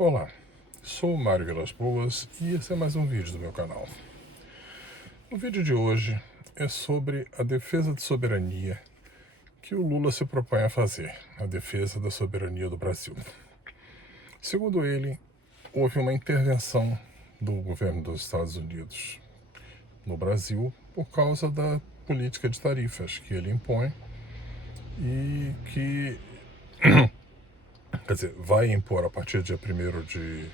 Olá, sou o Mário Vilas Boas e esse é mais um vídeo do meu canal. O vídeo de hoje é sobre a defesa de soberania que o Lula se propõe a fazer, a defesa da soberania do Brasil. Segundo ele, houve uma intervenção do governo dos Estados Unidos no Brasil por causa da política de tarifas que ele impõe e que vai impor a partir do dia 1º de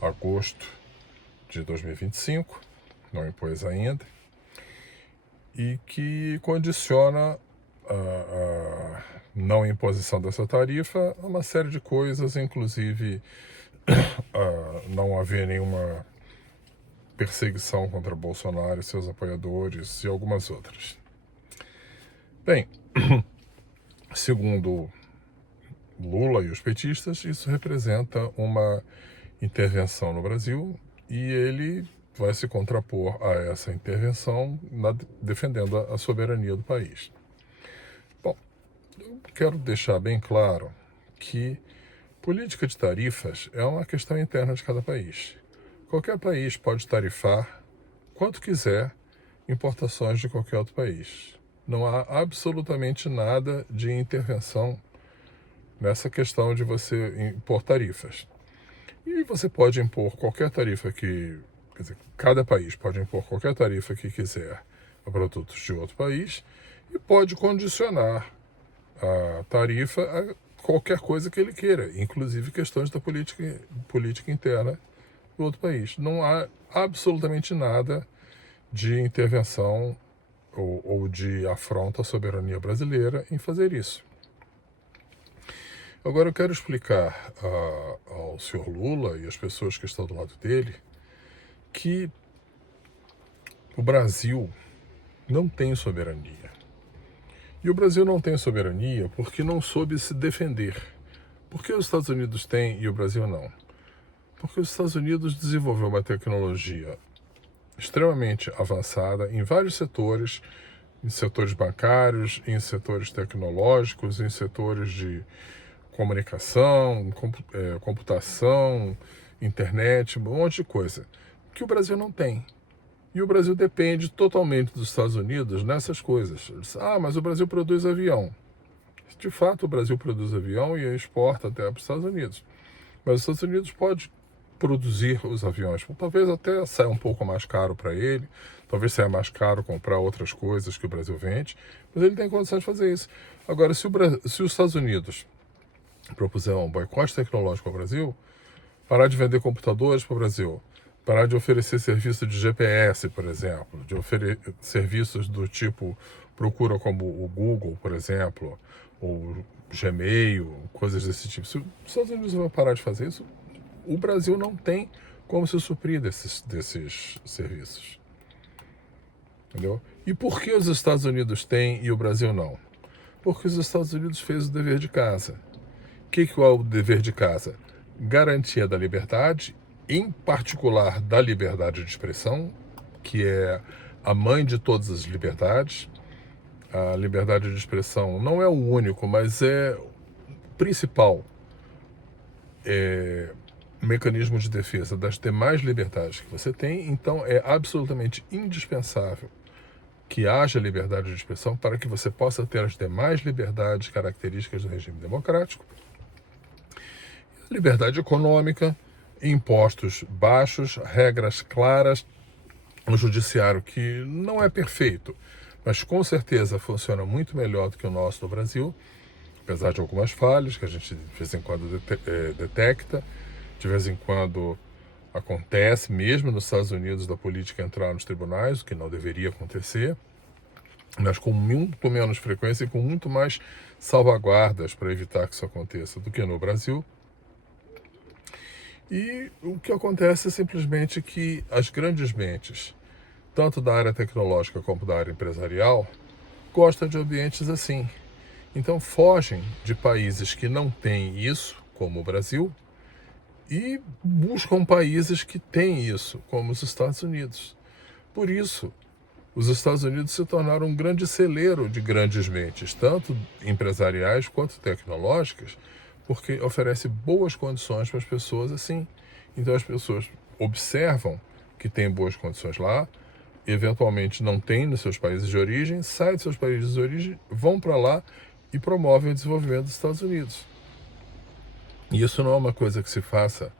agosto de 2025, não impôs ainda, e que condiciona a não imposição dessa tarifa a uma série de coisas, inclusive não haver nenhuma perseguição contra Bolsonaro e seus apoiadores e algumas outras. Bem, segundo Lula e os petistas, isso representa uma intervenção no Brasil e ele vai se contrapor a essa intervenção defendendo a soberania do país. Bom, eu quero deixar bem claro que política de tarifas é uma questão interna de cada país. Qualquer país pode tarifar quanto quiser importações de qualquer outro país. Não há absolutamente nada de intervenção nessa questão de você impor tarifas. E você pode impor qualquer tarifa cada país pode impor qualquer tarifa que quiser a produtos de outro país e pode condicionar a tarifa a qualquer coisa que ele queira, inclusive questões da política interna do outro país. Não há absolutamente nada de intervenção ou de afronta à soberania brasileira em fazer isso. Agora eu quero explicar ao senhor Lula e às pessoas que estão do lado dele que o Brasil não tem soberania. E o Brasil não tem soberania porque não soube se defender. Por que os Estados Unidos têm e o Brasil não? Porque os Estados Unidos desenvolveu uma tecnologia extremamente avançada em vários setores, em setores bancários, em setores tecnológicos, em setores de comunicação, computação, internet, um monte de coisa, que o Brasil não tem. E o Brasil depende totalmente dos Estados Unidos nessas coisas. Mas o Brasil produz avião. De fato, o Brasil produz avião e exporta até para os Estados Unidos. Mas os Estados Unidos pode produzir os aviões. Talvez até saia um pouco mais caro para ele, talvez saia mais caro comprar outras coisas que o Brasil vende, mas ele tem condições de fazer isso. Agora, se os Estados Unidos propuser um boicote tecnológico ao Brasil, parar de vender computadores para o Brasil, parar de oferecer serviço de GPS, por exemplo, de oferecer serviços do tipo procura como o Google, por exemplo, ou Gmail, coisas desse tipo. Se os Estados Unidos vão parar de fazer isso, o Brasil não tem como se suprir desses serviços. Entendeu? E por que os Estados Unidos têm e o Brasil não? Porque os Estados Unidos fez o dever de casa. O que é o dever de casa? Garantia da liberdade, em particular da liberdade de expressão, que é a mãe de todas as liberdades. A liberdade de expressão não é o único, mas é o principal mecanismo de defesa das demais liberdades que você tem. Então é absolutamente indispensável que haja liberdade de expressão para que você possa ter as demais liberdades características do regime democrático. Liberdade econômica, impostos baixos, regras claras, um judiciário que não é perfeito, mas com certeza funciona muito melhor do que o nosso no Brasil, apesar de algumas falhas que a gente de vez em quando detecta, de vez em quando acontece, mesmo nos Estados Unidos, da política entrar nos tribunais, o que não deveria acontecer, mas com muito menos frequência e com muito mais salvaguardas para evitar que isso aconteça do que no Brasil. E o que acontece é simplesmente que as grandes mentes, tanto da área tecnológica como da área empresarial, gostam de ambientes assim. Então fogem de países que não têm isso, como o Brasil, e buscam países que têm isso, como os Estados Unidos. Por isso, os Estados Unidos se tornaram um grande celeiro de grandes mentes, tanto empresariais quanto tecnológicas, porque oferece boas condições para as pessoas assim. Então as pessoas observam que tem boas condições lá, eventualmente não tem nos seus países de origem, saem dos seus países de origem, vão para lá e promovem o desenvolvimento dos Estados Unidos. E isso não é uma coisa que se faça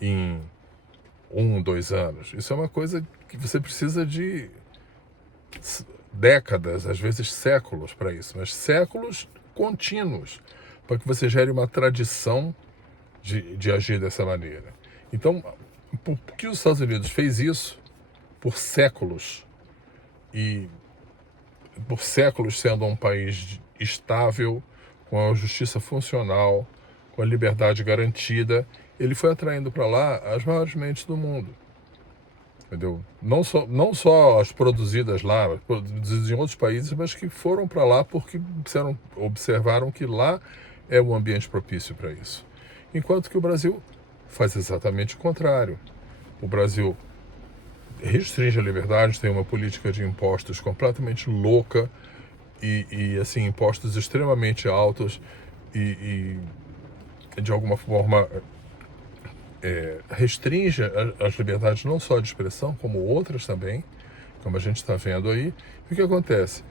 em 2 anos. Isso é uma coisa que você precisa de décadas, às vezes séculos para isso, mas séculos contínuos, para que você gere uma tradição de agir dessa maneira. Então, por que os Estados Unidos fez isso por séculos, e por séculos sendo um país estável, com a justiça funcional, com a liberdade garantida, ele foi atraindo para lá as maiores mentes do mundo. Entendeu? Não só as produzidas lá, produzidas em outros países, mas que foram para lá porque observaram que lá é um ambiente propício para isso. Enquanto que o Brasil faz exatamente o contrário. O Brasil restringe a liberdade, tem uma política de impostos completamente louca e assim, impostos extremamente altos e de alguma forma restringe as liberdades não só de expressão, como outras também, como a gente está vendo aí. E o que acontece?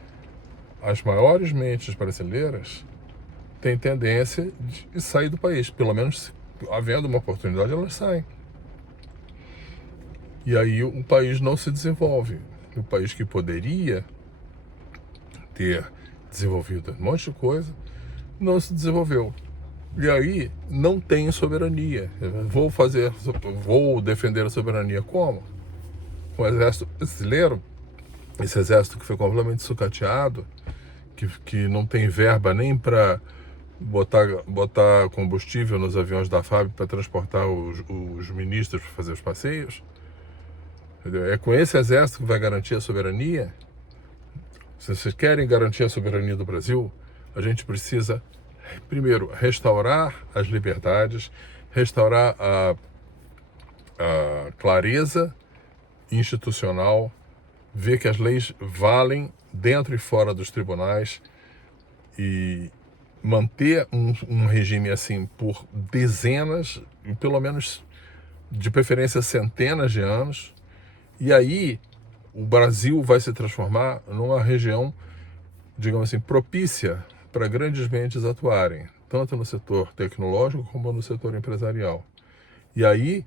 As maiores mentes brasileiras têm tendência de sair do país, pelo menos havendo uma oportunidade, elas saem. E aí o país não se desenvolve. O país que poderia ter desenvolvido um monte de coisa, não se desenvolveu. E aí não tem soberania. Vou defender a soberania como? Com o exército brasileiro, esse exército que foi completamente sucateado, que não tem verba nem para botar combustível nos aviões da FAB para transportar os ministros para fazer os passeios. Entendeu? É com esse exército que vai garantir a soberania. Se vocês querem garantir a soberania do Brasil, a gente precisa, primeiro, restaurar as liberdades, restaurar a clareza institucional, ver que as leis valem dentro e fora dos tribunais e manter um regime assim por dezenas, pelo menos de preferência centenas de anos. E aí o Brasil vai se transformar numa região, digamos assim, propícia para grandes mentes atuarem, tanto no setor tecnológico como no setor empresarial. E aí,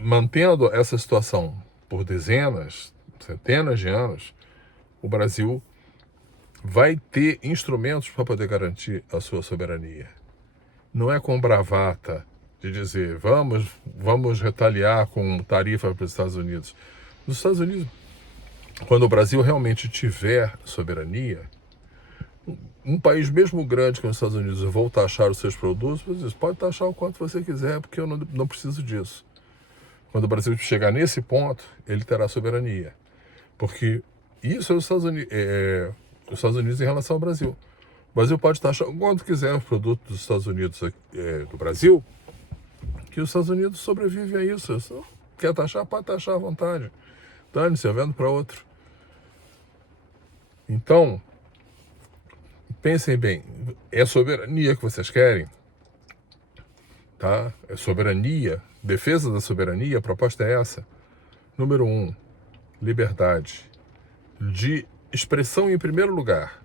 mantendo essa situação por dezenas, centenas de anos, o Brasil vai ter instrumentos para poder garantir a sua soberania. Não é com bravata de dizer vamos retaliar com tarifa para os Estados Unidos. Nos Estados Unidos, quando o Brasil realmente tiver soberania, um país mesmo grande que os Estados Unidos vou taxar os seus produtos, você diz, pode taxar o quanto você quiser, porque eu não preciso disso. Quando o Brasil chegar nesse ponto, ele terá soberania. Porque isso é os Estados Unidos em relação ao Brasil. O Brasil pode taxar o quanto quiser os produtos dos Estados Unidos, do Brasil, que os Estados Unidos sobrevivem a isso. Quer taxar, pode taxar à vontade. Dane-se, eu vendo para outro. Então, pensem bem, é soberania que vocês querem? Tá? É soberania, defesa da soberania, a proposta é essa. Número 1, liberdade de expressão em primeiro lugar,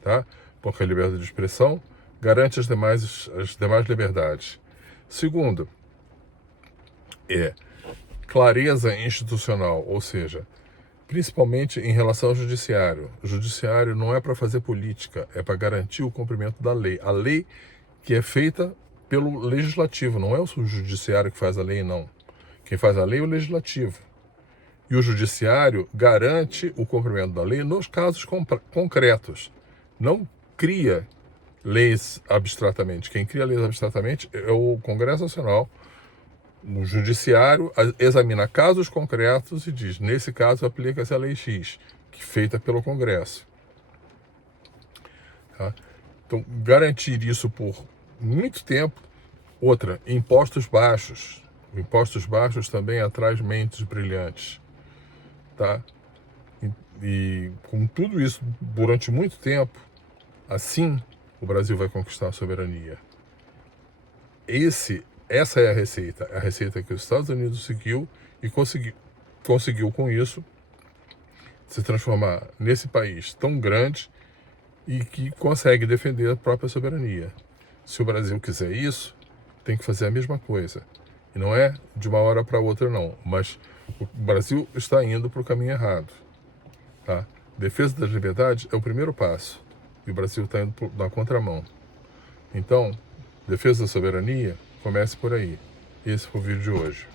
tá? Porque a liberdade de expressão garante as demais liberdades. Segundo, clareza institucional, ou seja, principalmente em relação ao judiciário. O judiciário não é para fazer política, é para garantir o cumprimento da lei. A lei que é feita pelo legislativo, não é o judiciário que faz a lei, não. Quem faz a lei é o legislativo. E o judiciário garante o cumprimento da lei nos casos concretos. Não cria leis abstratamente. Quem cria leis abstratamente é o Congresso Nacional. O judiciário examina casos concretos e diz, nesse caso aplica-se a lei X, que é feita pelo Congresso. Tá? Então, garantir isso por muito tempo. Outra, impostos baixos. Impostos baixos também atrai mentes brilhantes. Tá? E com tudo isso, durante muito tempo, assim, o Brasil vai conquistar a soberania. Essa é a receita que os Estados Unidos seguiu e conseguiu com isso se transformar nesse país tão grande e que consegue defender a própria soberania. Se o Brasil quiser isso, tem que fazer a mesma coisa. E não é de uma hora para outra, não. Mas o Brasil está indo para o caminho errado. Tá? Defesa das liberdades é o primeiro passo. E o Brasil está indo na contramão. Então, defesa da soberania, comece por aí. Esse foi o vídeo de hoje.